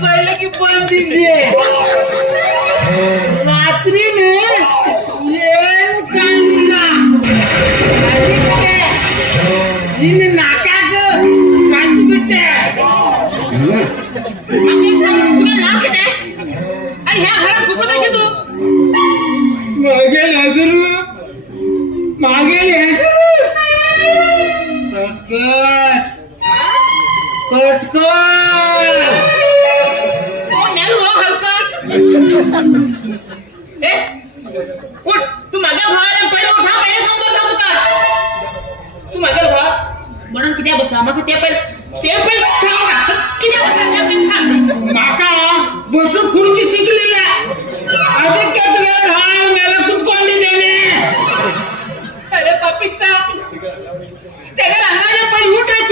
कळलं की पण दिली रात्री निन्ने नाका काची बिट्टे तुला नाव किती आणि ह्या घरात घुसत कशी तू मागे हेसरू कटकट नेलू हो हलकट उठ तू माझ्या भावाला पहिले उठा पहिले समजून जाऊ का तू माझ्या भावात म्हणून किती बसला मग ते पहिले सांग किती बसला माका बसू खुर्ची शिकलेली आहे काय तुला भाव मला कुतकोंडी देणे अरे पापिष्टा त्याला रांगायला पहिले उठ रे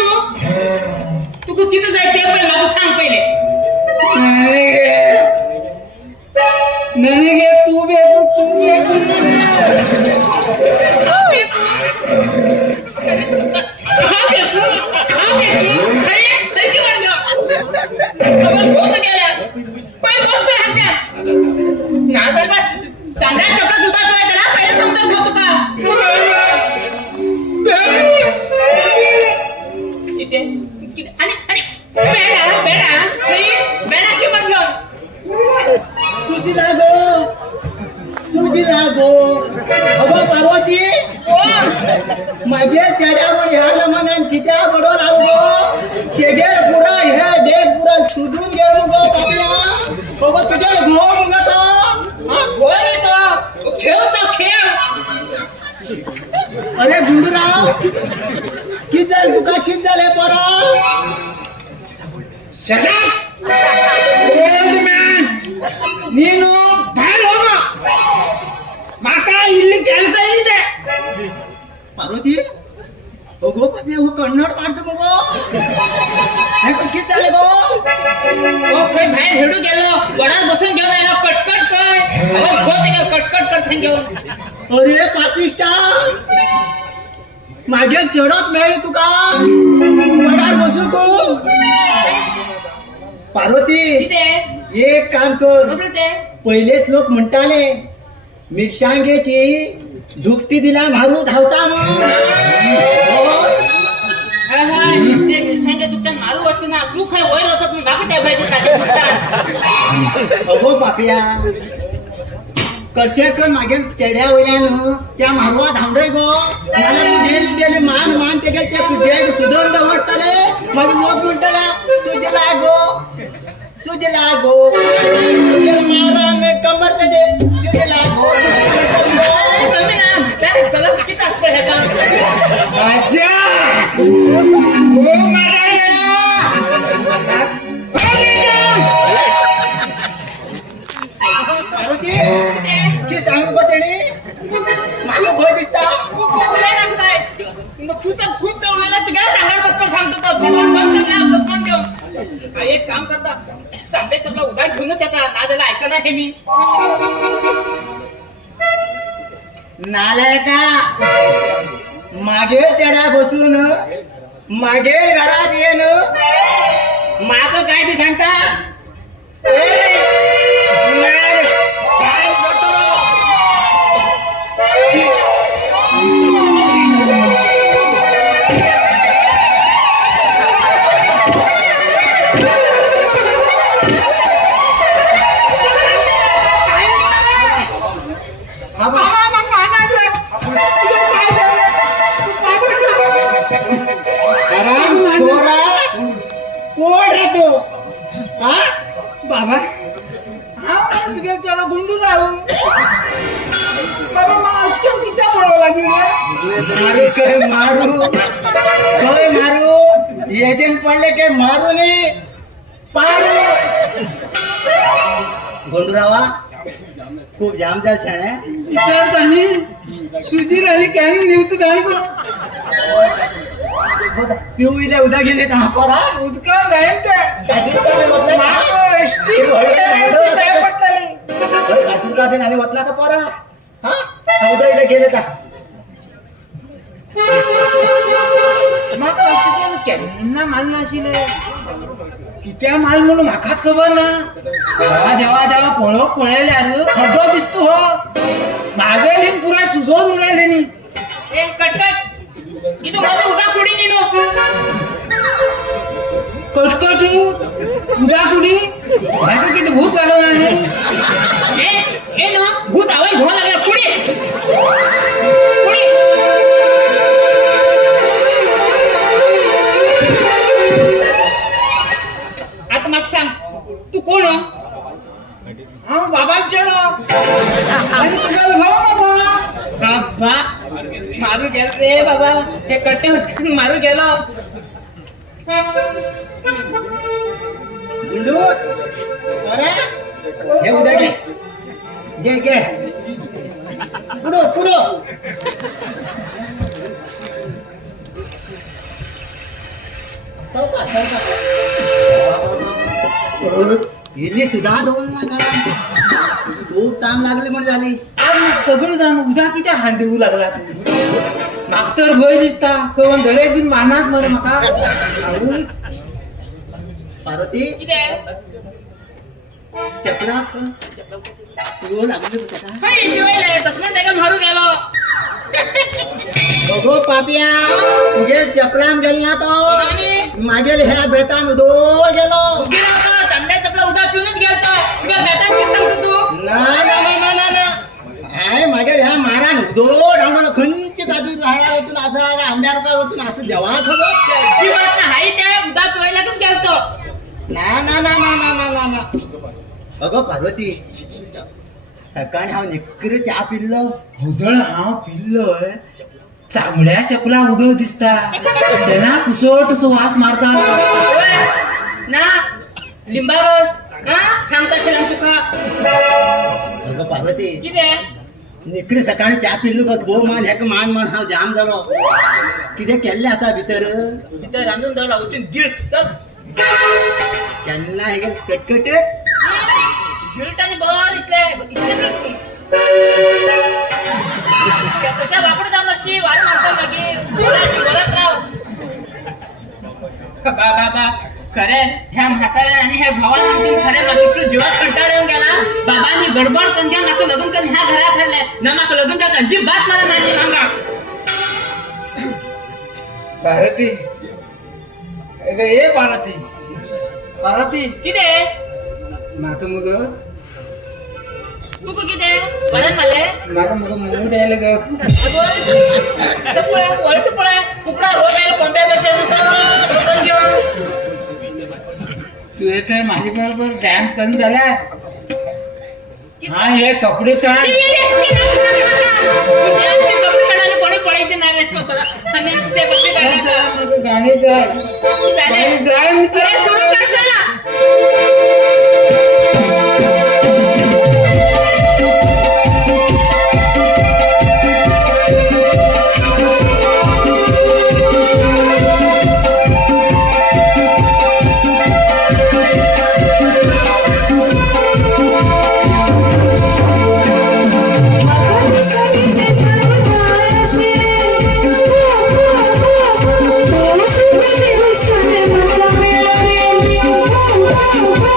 तू तिथं जाय ते पहिले मला सांग पहिले ನನಗೆ तू ಬೇಕು माझे चढ्यावर ह्या मनान कित्या बडो लागो तेगे पुरा हे डेग पुरा सुधून गेलो गो बाबला बघ तुझे घो मग तो हा गोल तो खेळतो खेळ अरे गुंडूराव किती झाले तुका किती झाले पोरा शट अप ओल्ड मॅन ನೀನು ಬಾಯ್ ಹೋಗ ಮಾಕಾ ಇಲ್ಲಿ ಕೆಲಸ ಇದೆ पार्वती ओगो पत्नी हो कन्नड मारतो मगो हे किती झाले गो ओ काय बाहेर हेडू गेलो वडात बसून घेऊन आलो कटकट काय आवाज होत आहे कटकट करत घेऊन अरे पापिष्टा मागे चढत मिळेल तुका वडात बसू तू पार्वती एक काम कर पहिलेच लोक म्हणताले मिरसांगेची दुकटी दिला मारू धावता मग ते मिरसांगे दुकट्यान मारू होती ना तू काय वैर होतात मग बाकी त्या पाहिजे अगो पापिया कशा कर मागे चढ्या वयानं त्या मारवा धावडय गो मला तू डेली डेली मान मान ते गेल ते तुझ्या सुधरून वाटताले माझी लोक म्हणताला सुजला गो तुझ्या माराने कमर ते सुजला गो तुम्ही ना म्हातारे चला किती तास पडले का अच्छा ओ मारायला पार्वती की सांगू का तेने मागो भय दिसता मग तू तर खूप दवलेला तुझ्या सांगायला बसपर सांगतो तो बसमान घेऊन एक काम करता सांगते तुला उभा घेऊन त्याचा नादाला ऐका ना हे मी नालायका मागे चढा बसून मागे घरात येन माग काय ते सांगता बाबा तुझ्या गुंडू राहू बाबा मला अशकन किती पडावं लागेल मारू येजन पडले के मारू नाही पारू गुंडूरावा खूप जाम झाल छान विचार त्यांनी सुजी राहिली काय निवत जाईल पिवळीला उद्या गेले का परा उदका जाईल का बेन आणि वतला का परा हा उद्या इथे गेले का म्हाका अशें केन्ना माल नाशिल्ले कित्या माल म्हणून म्हाकाच खबर ना देवा देवा देवा पळयल्यार खड्डो दिसता हो म्हागे लिंक पुराय सुजोवन उडयले न्ही ए कटकट इथं माझं उदा कुडी नी नो कटकटी उदा कुडी म्हाका कितें भूत लागला ए नो भूत आवाज घोडा लागला कुडी कुडी आता मग सांग तू कोण हो हांव बाबाच चेडो आनी तुगेलो भाव बाबा बाबा मारू गेलो रे बाबा हे कट्टे उचकून मारू गेलो गुंडू अरे हे उद्या घे घे घे पुढो पुढो चौका चौका इल्ली सुद्धा दोन खूप ताण लागले म्हण झाली सगळं जाण उद्या कित्याक हांडिवू लागला तू म्हाका तर भंय दिसता कोण दरेक बीन मारनात मरे म्हाका आवय पार्वती कितें चपलाक तुयो लागले तुका हय जिवयले तसमन तेका मारू गेलो बघो पापिया तुगे चपलान गेल ना तो आणि मागेल ह्या बेतान उदो गेलो गिरावतो थंडे तसला उदा पिऊनच गेलतो तुला बेटा किस सांगतो तू ना ना ना ना ना ना हाय मागेल ह्या मारान उदो डावून खंच काजू झाडा वचून असं आंब्यार का वचून असं देवा खबर जीवात हाय त्या उदा पिवायलाच गेलतो ना ना ना ना ना ना ना ना अगो पार्वती सकाळी हांव निकर च्या पिल्लो उदळ हांव पिल्लोय चामड्या चपला उदळ दिसता तेन्ना कुसट असो वास मारता ओय, ना लिंबारस हा सांगता आशिल्लें तुका अगो पार्वती कितें निकर सकाळी च्या पिल्लो गो भो मान हेका मान मान हांव जाम जालो कितें केल्लें आसा भितर भितर रांदून दवरला वचून गिळ चल केन्ना हे कटकट गिळटानी बरो इतले तशा वापड जावन अशी वाडून हाडटा मागीर बरत राव बाबा खरें ह्या म्हाताऱ्यान आनी ह्या भावान सांगून खरें म्हाका इतलो जिवाक कंटाळो येवन गेला बाबांनी गडबड करून घ्या म्हाका लग्न करून ह्या घरात हाडलें ना म्हाका लग्न करता अजिबात मला नाची हांगा भारती ए भारती भारती कितें म्हाका मगो तुका कितें बरें मारलें म्हाका मगो मूड आयलो गो आता पळय वळट पळय फुकडा रोज येयलो कोंब्या भशेन लग्न घेवन तुवें तर म्हाजे बरोबर डान्स करून जाल्यार हा हे कपडे काढ कोणी पळायचे नाही रे आणि ते कपडे काढले गाणी जाय चालेल जाय सुरू कर चला Thank you.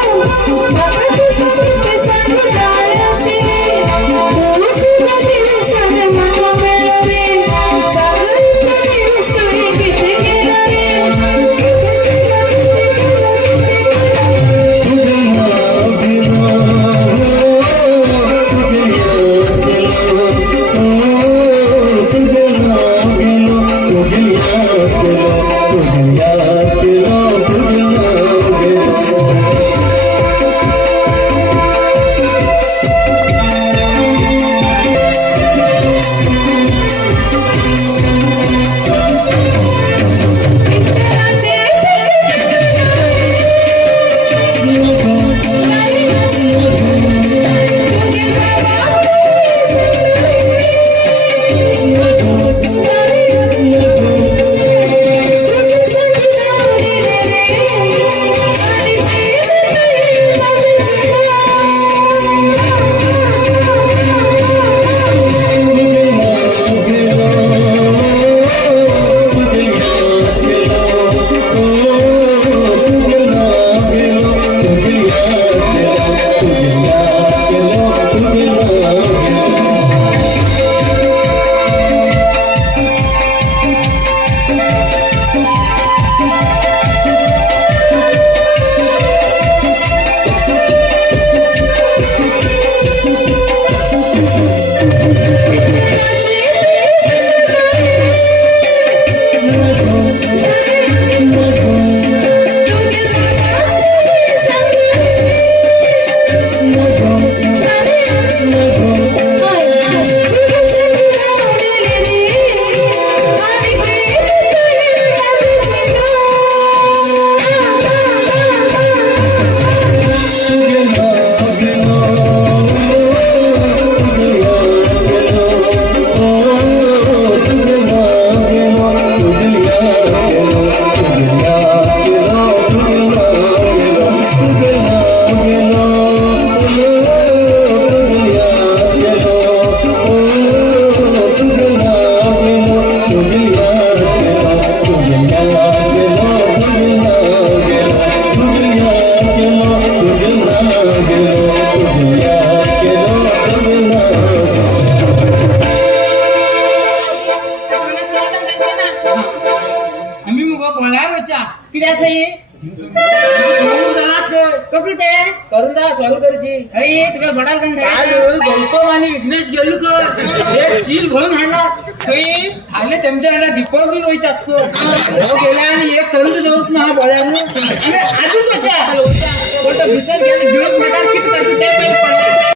कसलं ते करून जा सॉल्व करायची अरे तुला बडाल का काय नाही? गौतम आणि विघ्नेश गेलो का एक चील भरून हाणला काही आले त्यांच्या दीपक बी रोयचा असतो हो गेला आणि एक करून जवळ ना हा बळ्यानं अजून कशा बोलतो भीतर गेलं गिळून मैदान किती करते ते पहिले पडलं